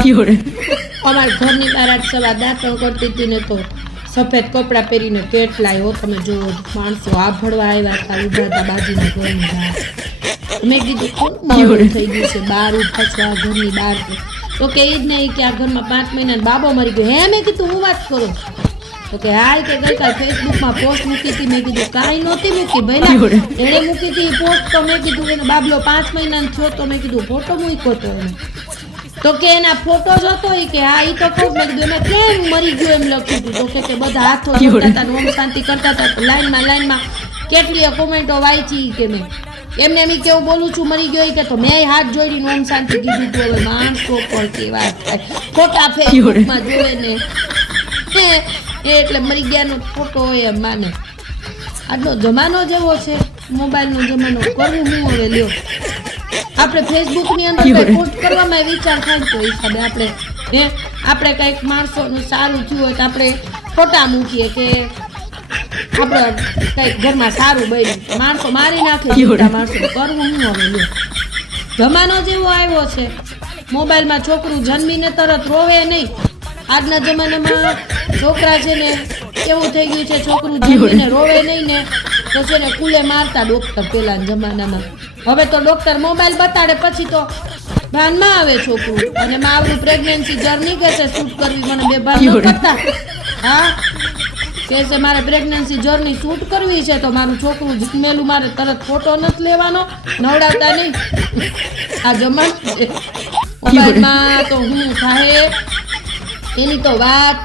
અમારા ઘરની બહાર આજ સવાર દાંતણ કરતી હતી ને તો સફેદ કપડાં પહેરીને કેટલાય હો તમે જો માણસો આભળવા આવ્યા હતા, ઉભા હતા બાજુના ઘરની બહાર. મેં કીધું કોણ મોડું થઈ ગયું છે બહાર ઉભા છો આ ઘરની બહાર? તો કે એ જ નહીં કે આ ઘરમાં 5 મહિનાનો બાબો મરી ગયો. હે મેં કીધું હું વાત કરું? તો કે હાલ કે ગઈકાલ ફેસબુકમાં પોસ્ટ મૂકી હતી. મેં કીધું કાંઈ નહોતી મૂકી ભાઈ, એણે મૂકી હતી પોસ્ટ. તો મેં કીધું એનો બાબલો 5 મહિનાનો થયો તો મેં કીધું ફોટો મૂક્યો તો એને. તો કે એના ફોટો જ હતો કે હા એ તો કહું. મેં કીધું એમાં કેમ મરી ગયો એમ લખ્યું હતું. તો કે બધા હાથો જોડતા હતા, ઓમ શાંતિ કરતા હતા. તો લાઈનમાં કેટલીય કોમેન્ટો વાંચી કે મેં એમને એમ કેવું બોલું છું મરી ગયો કે તો મેં હાથ જોડીને ઓમ શાંતિ કીધું હતું. હવે માણસો પણ કેવા થાય, ખોટા ફેસબુકમાં જોવે ને એટલે મરી ગયાનો ફોટો હોય એમ માને. આજનો જમાનો જેવો છે, મોબાઈલનો જમાનો. કરવું હું હવે લ્યો. આપણે ફેસબુકની અંદર કંઈ પોસ્ટ કરવામાં વિચાર થાય તો હિસાબે આપણે કંઈક માણસોનું સારું થયું હોય તો આપણે ફોટા મૂકીએ કે આપણે કંઈક ઘરમાં સારું બન્યું. માણસો મારી નાખે માણસો. કરવું હું હવે લ્યો. જમાનો જેવો આવ્યો છે, મોબાઈલમાં છોકરું જન્મીને તરત રોવે નહીં. આજના જમાનામાં છોકરા છે ને એવું થઈ ગયું છે, છોકરું જન્મીને રોવે નહીં ને તો છે ને કુલે મારતા ડોક્ટર પહેલાના જમાનામાં. હવે તો ડોક્ટર મોબાઈલ બતાડે પછી તો ભાનમાં આવે છોકરું. અને મારું પ્રેગ્નન્સી જર્ની કે છે શૂટ કરવી, મને બે ભાન ન કરતા. હા કે છે મારે પ્રેગ્નન્સી જર્ની શૂટ કરવી છે તો મારું છોકરું જન્મેલું મારે તરત ફોટો નથી લેવાનો, નવડાવતા નહીં. આ જમાનો છે. મોબાઈલમાં તો હું થાય એની તો વાત